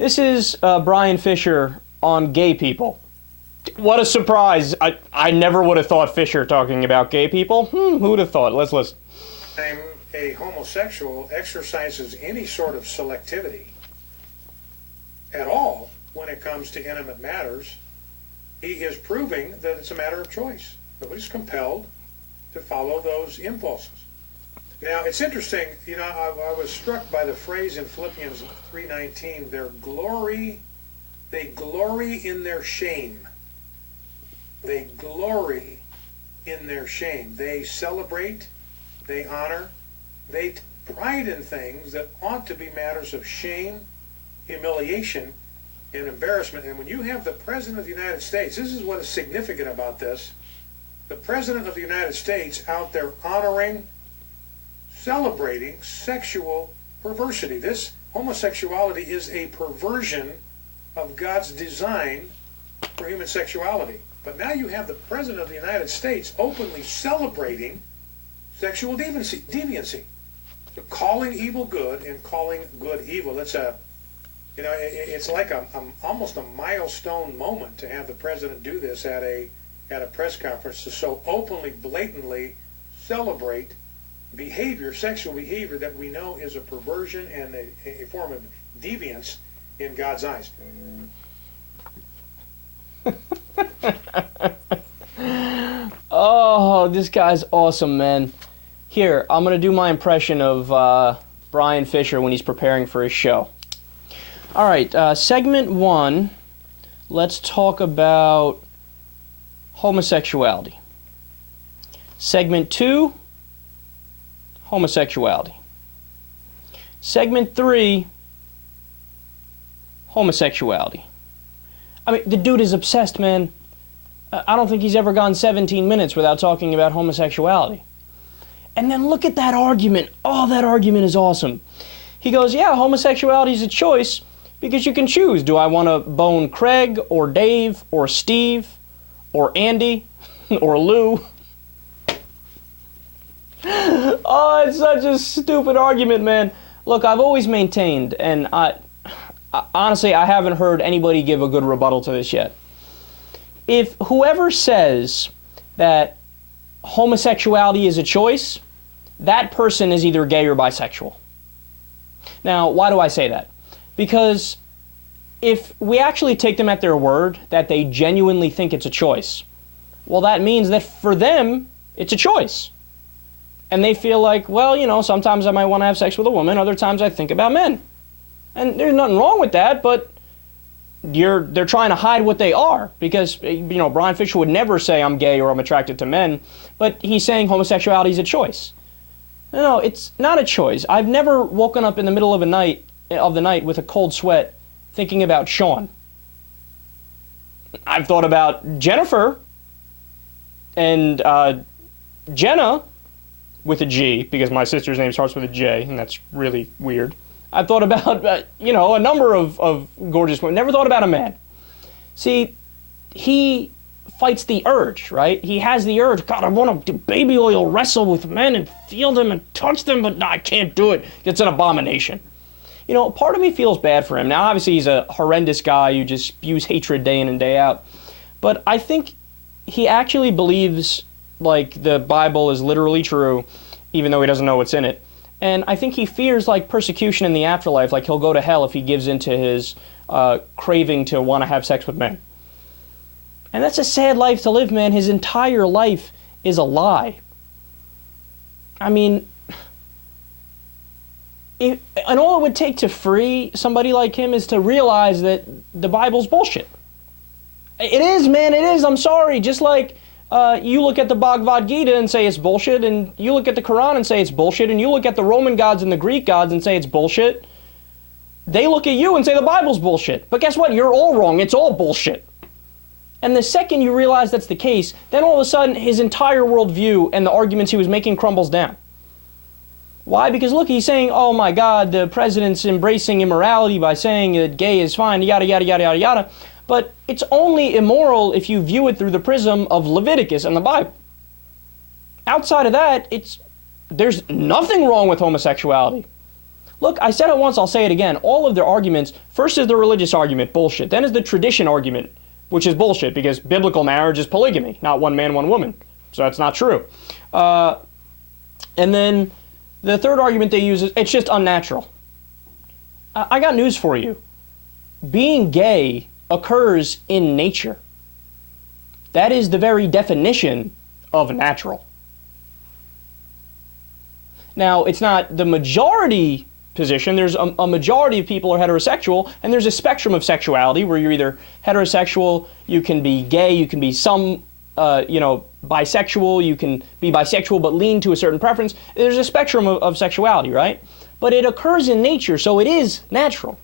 This is Bryan Fischer on gay people. What a surprise. I never would have thought Fischer talking about gay people. Who would have thought? Let's listen. A homosexual exercises any sort of selectivity at all when it comes to intimate matters, he is proving that it's a matter of choice. Nobody's compelled to follow those impulses. Now, it's interesting, you know, I was struck by the phrase in Philippians 3:19, they glory in their shame. They glory in their shame. They celebrate, they honor, they pride in things that ought to be matters of shame, humiliation, and embarrassment. And when you have the President of the United States, this is what is significant about this, the President of the United States out there honoring, celebrating sexual perversity. This homosexuality is a perversion of God's design for human sexuality. But now you have the President of the United States openly celebrating sexual deviancy. So calling evil good and calling good evil. It's it's like almost a milestone moment to have the President do this at a press conference, to so openly, blatantly celebrate behavior, sexual behavior that we know is a perversion and a form of deviance in God's eyes. Oh, this guy's awesome, man. Here, I'm going to do my impression of Bryan Fischer when he's preparing for his show. All right, segment 1, let's talk about homosexuality. Segment 2, homosexuality. Segment 3, homosexuality. I mean, the dude is obsessed, man. I don't think he's ever gone 17 minutes without talking about homosexuality. And then look at that argument. Oh, that argument is awesome. He goes, yeah, homosexuality is a choice because you can choose. Do I want to bone Craig or Dave or Steve or Andy or Lou? Oh, it's such a stupid argument, man. Look, I've always maintained, and honestly, I haven't heard anybody give a good rebuttal to this yet. If whoever says that homosexuality is a choice, that person is either gay or bisexual. Now, why do I say that? Because if we actually take them at their word that they genuinely think it's a choice, well, that means that for them, it's a choice. And they feel like, well, you know, sometimes I might want to have sex with a woman, other times I think about men. And there's nothing wrong with that, but they're trying to hide what they are, because, you know, Bryan Fischer would never say I'm gay or I'm attracted to men, but he's saying homosexuality is a choice. No, it's not a choice. I've never woken up in the middle of the night with a cold sweat thinking about Sean. I've thought about Jennifer and Jenna with a G, because my sister's name starts with a J, and that's really weird. I've thought about, a number of gorgeous women. Never thought about a man. See, he fights the urge, right? He has the urge. God, I want to baby oil wrestle with men and feel them and touch them, but no, I can't do it. It's an abomination. You know, part of me feels bad for him. Now, obviously, he's a horrendous guy who just spews hatred day in and day out. But I think he actually believes, like, the Bible is literally true, even though he doesn't know what's in it. And I think he fears, like, persecution in the afterlife, like he'll go to hell if he gives into his craving to want to have sex with men. And that's a sad life to live, man. His entire life is a lie. I mean, and all it would take to free somebody like him is to realize that the Bible's bullshit. It is, man, it is. I'm sorry. Just like you look at the Bhagavad Gita and say it's bullshit, and you look at the Quran and say it's bullshit, and you look at the Roman gods and the Greek gods and say it's bullshit, they look at you and say the Bible's bullshit. But guess what? You're all wrong. It's all bullshit. And the second you realize that's the case, then all of a sudden his entire worldview and the arguments he was making crumbles down. Why? Because look, he's saying, oh my God, the president's embracing immorality by saying that gay is fine, yada, yada, yada, yada, yada. But it's only immoral if you view it through the prism of Leviticus and the Bible. Outside of that, there's nothing wrong with homosexuality. Look, I said it once, I'll say it again. All of their arguments, first is the religious argument, bullshit. Then is the tradition argument, which is bullshit because biblical marriage is polygamy, not one man, one woman. So that's not true. And then the third argument they use is it's just unnatural. I got news for you. Being gay occurs in nature. That is the very definition of natural. Now, it's not the majority position. There's a majority of people are heterosexual, and there's a spectrum of sexuality where you're either heterosexual, you can be gay, you can be bisexual, you can be bisexual but lean to a certain preference. There's a spectrum of sexuality, right? But it occurs in nature, so it is natural.